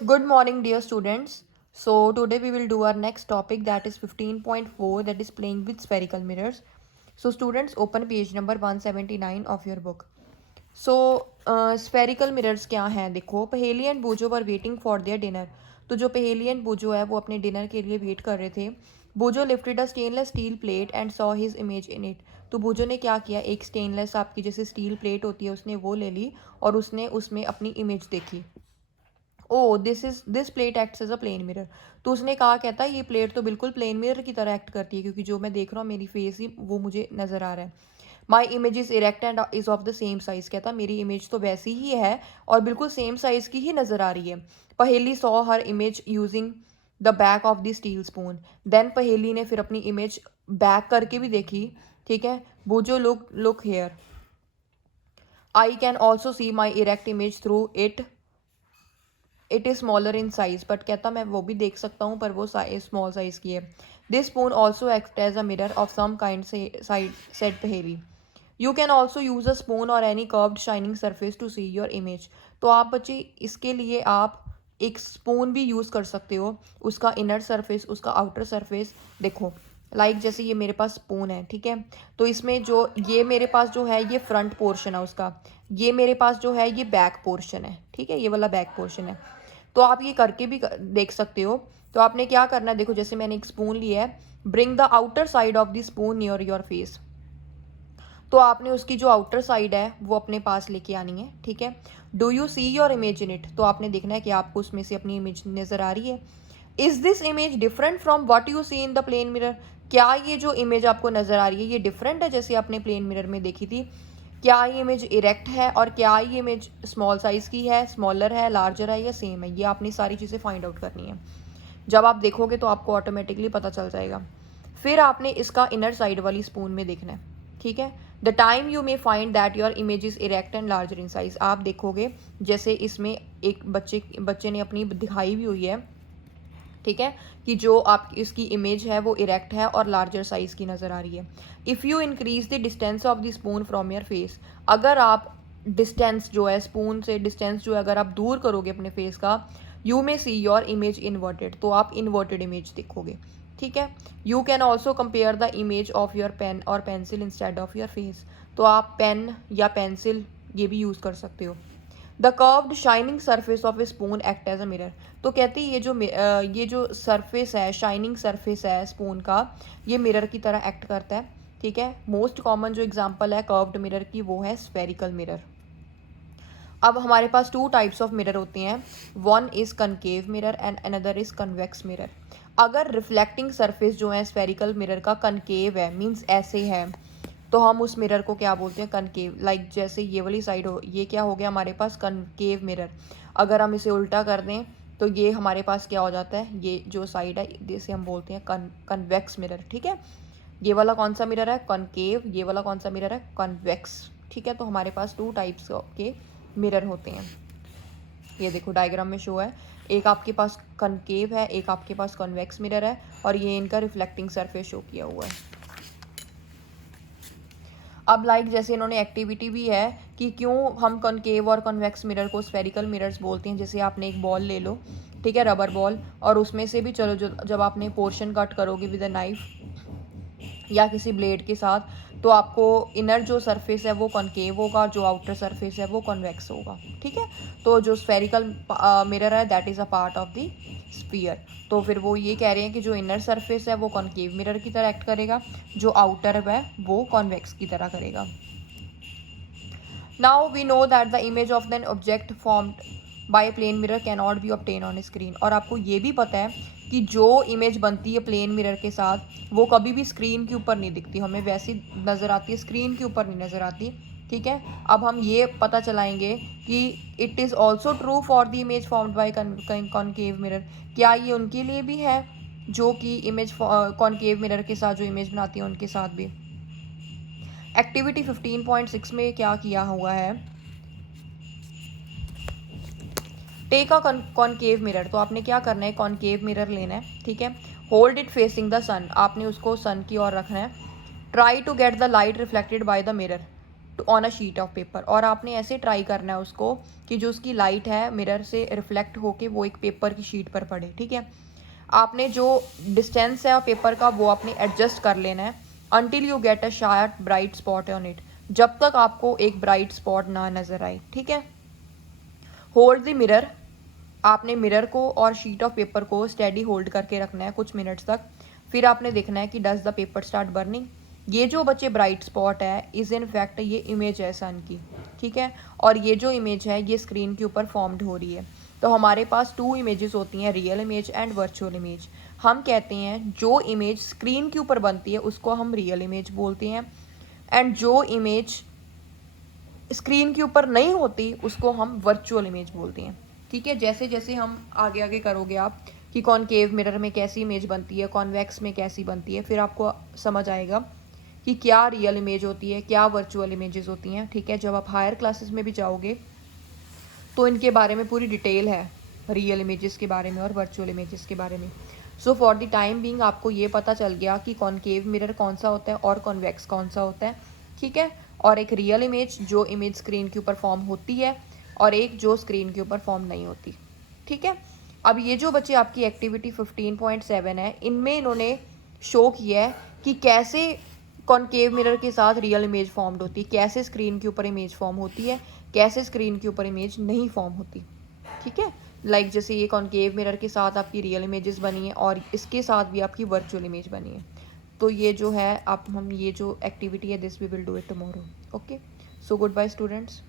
Good morning, dear students. So, today we will do our next topic, that is 15.4, that is playing with spherical mirrors. So, students, open page number 179 of your book. So, spherical mirrors क्या हैं? देखो, पहेली and बूजो were waiting for their dinner. तो जो पहेली and बूजो है वो अपने डिनर के लिए वेट कर रहे थे. Boojho lifted a stainless steel plate and saw his image in it. तो बूजो ने क्या किया, एक स्टेनलेस आपकी जैसे स्टील प्लेट होती है उसने वो ले ली और उसने उसमें अपनी इमेज देखी. Oh this plate acts as a plane mirror. तो उसने कहा, कहता है ये प्लेट तो बिल्कुल प्लेन मिरर की तरह एक्ट करती है क्योंकि जो मैं देख रहा हूँ मेरी फेस ही वो मुझे नज़र आ रहा है. My image is erect and is of the same size. कहता मेरी इमेज तो वैसी ही है और बिल्कुल सेम साइज़ की ही नज़र आ रही है. Paheli saw her image using the back of the steel spoon. Then Paheli ने फिर अपनी इमेज बैक करके भी देखी. ठीक है, Boojho look here. I can also see my erect image through it is smaller in size. But कहता मैं वो भी देख सकता हूँ पर वो स्मॉल साइज़ की है. This spoon also act as a mirror of some kind side set Paheli. You can also use a spoon or any curved shining surface to see your image. तो आप बच्चे इसके लिए आप एक स्पून भी यूज़ कर सकते हो, उसका इनर सरफेस उसका आउटर सरफेस. देखो जैसे ये मेरे पास स्पून है, ठीक है, तो इसमें जो ये मेरे पास जो है ये फ्रंट पोर्शन है उसका, ये मेरे पास जो है ये बैक पोर्शन है. ठीक है, ये वाला बैक पोर्शन है. तो आप ये करके भी देख सकते हो. तो आपने क्या करना है, देखो जैसे मैंने एक स्पून लिया है, bring the outer side of the spoon near your face. तो आपने उसकी जो आउटर साइड है वो अपने पास लेके आनी है. ठीक है, do you see your image in it. तो आपने देखना है कि आपको उसमें से अपनी इमेज नज़र आ रही है. Is this image different from what you see in the plane mirror. क्या ये जो इमेज आपको नज़र आ रही है ये डिफरेंट है जैसे आपने प्लेन मिरर में देखी थी. क्या ये इमेज इरेक्ट है और क्या ये इमेज स्मॉल साइज़ की है, स्मॉलर है, लार्जर है या सेम है. ये आपने सारी चीज़ें फाइंड आउट करनी है. जब आप देखोगे तो आपको ऑटोमेटिकली पता चल जाएगा. फिर आपने इसका इनर साइड वाली स्पून में देखना है. ठीक है, the time you may find that your image is erect and larger in size. आप देखोगे जैसे इसमें एक बच्चे ने अपनी दिखाई भी हुई है. ठीक है, कि जो आप इसकी इमेज है वो इरेक्ट है और लार्जर साइज की नज़र आ रही है. If you increase the distance of the spoon from your face. अगर आप डिस्टेंस जो है स्पून से डिस्टेंस जो है अगर आप दूर करोगे अपने फेस का, you may see your image inverted. तो आप इन्वर्टेड इमेज देखोगे. ठीक है, you can also compare the image of your pen or pencil instead of your face. तो आप पेन या पेंसिल ये भी यूज़ कर सकते हो. The curved shining surface of a spoon act as a mirror. तो कहती है ये जो सरफेस है, शाइनिंग सरफेस है स्पून का, ये मिरर की तरह एक्ट करता है. ठीक है, मोस्ट कॉमन जो एग्जांपल है कर्व्ड मिरर की वो है स्फेरिकल मिरर. अब हमारे पास टू टाइप्स ऑफ मिरर होते हैं. One is concave mirror and another is convex mirror. अगर रिफ्लेक्टिंग सरफेस जो है स्फेरिकल मिरर का कनकेव है, मीन्स ऐसे है, तो हम उस मिरर को क्या बोलते हैं, कनकेव. जैसे ये वाली साइड हो, ये क्या हो गया हमारे पास कनकेव मिरर. अगर हम इसे उल्टा कर दें तो ये हमारे पास क्या हो जाता है, ये जो साइड है इसे हम बोलते हैं कन्वेक्स मिरर. ठीक है, ये वाला कौन सा मिरर है, कनकेव. ये वाला कौन सा मिरर है, कन्वेक्स. ठीक है, तो हमारे पास टू टाइप्स के मिरर होते हैं. ये देखो डायग्राम में शो है, एक आपके पास कनकेव है, एक आपके पास कन्वेक्स मिरर है और ये इनका रिफ्लेक्टिंग सरफेस शो किया हुआ है. अब जैसे इन्होंने एक्टिविटी भी है कि क्यों हम कनकेव और कन्वेक्स मिरर को स्फेरिकल मिरर्स बोलते हैं. जैसे आपने एक बॉल ले लो, ठीक है, रबर बॉल, और उसमें से भी चलो जब आपने पोर्शन कट करोगे विद अ नाइफ या किसी ब्लेड के साथ, तो आपको इनर जो सरफेस है वो कनकेव होगा और जो आउटर सरफेस है वो कन्वेक्स होगा. ठीक है, तो जो स्फेरिकल मिरर है that is a part of the sphere. तो फिर वो ये कह रहे हैं कि जो इनर सरफेस है वो कॉन्केव मिरर की तरह एक्ट करेगा, जो आउटर है वो कॉन्वेक्स की तरह करेगा. Now we know that the image of an object formed by plane mirror can not be obtain on screen. और आपको ये भी पता है कि जो इमेज बनती है प्लेन मिरर के साथ वो कभी भी स्क्रीन के ऊपर नहीं दिखती, हमें वैसी नज़र आती है, स्क्रीन के ऊपर नहीं नज़र आती. ठीक है, अब हम ये पता चलाएंगे कि it is also true for the image formed by concave mirror. क्या ये उनके लिए भी है जो कि इमेज कॉन्केव मिरर के साथ जो इमेज बनाती है उनके साथ भी. एक्टिविटी 15.6 में क्या किया हुआ है, टेक अ कॉन्केव मिरर. तो आपने क्या करना है, कॉन्केव मिरर लेना है. ठीक है, hold it facing the sun. आपने उसको सन की ओर रखना है. Try to get the light reflected by the mirror. On a sheet of paper, और आपने ऐसे ट्राई करना है उसको कि जो उसकी लाइट है मिरर से रिफ्लेक्ट होके वो एक पेपर की शीट पर पड़े, ठीक है। आपने जो डिस्टेंस है पेपर का वो आपने एडजस्ट कर लेना है until you get a sharp bright spot on it, जब तक आपको एक ब्राइट स्पॉट ना नजर आए, ठीक है। होल्ड द मिरर, आपने मिरर को और शीट ऑफ पेपर को स्टेडी होल्ड करके रखना है कुछ मिनट्स तक। फिर आपने देखना है कि does the paper start burning. ये जो बच्चे ब्राइट स्पॉट है इज इन फैक्ट ये इमेज है सन की, ठीक है। और ये जो इमेज है ये स्क्रीन के ऊपर फॉर्म्ड हो रही है। तो हमारे पास 2 इमेजेस होती हैं, real image and virtual image. हम कहते हैं जो इमेज स्क्रीन के ऊपर बनती है उसको हम रियल इमेज बोलते हैं, एंड जो इमेज स्क्रीन के ऊपर नहीं होती उसको हम वर्चुअल इमेज बोलते हैं, ठीक है। जैसे जैसे हम आगे आगे करोगे आप कि कॉनकेव मिरर में कैसी इमेज बनती है, कॉन्वेक्स में कैसी बनती है, फिर आपको समझ आएगा कि क्या रियल इमेज होती है, क्या वर्चुअल इमेजेस होती हैं, ठीक है। जब आप हायर क्लासेस में भी जाओगे तो इनके बारे में पूरी डिटेल है, रियल इमेजेस के बारे में और वर्चुअल इमेजेस के बारे में। So for the time being आपको ये पता चल गया कि कॉनकेव मिरर कौन सा होता है और कॉन्वेक्स कौन सा होता है, ठीक है। और एक रियल इमेज जो इमेज स्क्रीन के ऊपर फॉर्म होती है, और एक जो स्क्रीन के ऊपर फॉर्म नहीं होती, ठीक है। अब ये जो बच्चे आपकी एक्टिविटी 15.7 है, इनमें इन्होंने शो किया है कि कैसे कॉनकेव मिरर के साथ रियल इमेज फॉर्म्ड होती है, कैसे स्क्रीन के ऊपर इमेज फॉर्म होती है, कैसे स्क्रीन के ऊपर इमेज नहीं फॉर्म होती, ठीक है। लाइक जैसे ये कॉनकेव मिरर के साथ आपकी रियल इमेजेस बनी है और इसके साथ भी आपकी वर्चुअल इमेज बनी है। तो ये जो है आप हम ये जो एक्टिविटी है this we will do it tomorrow. Okay, so goodbye students.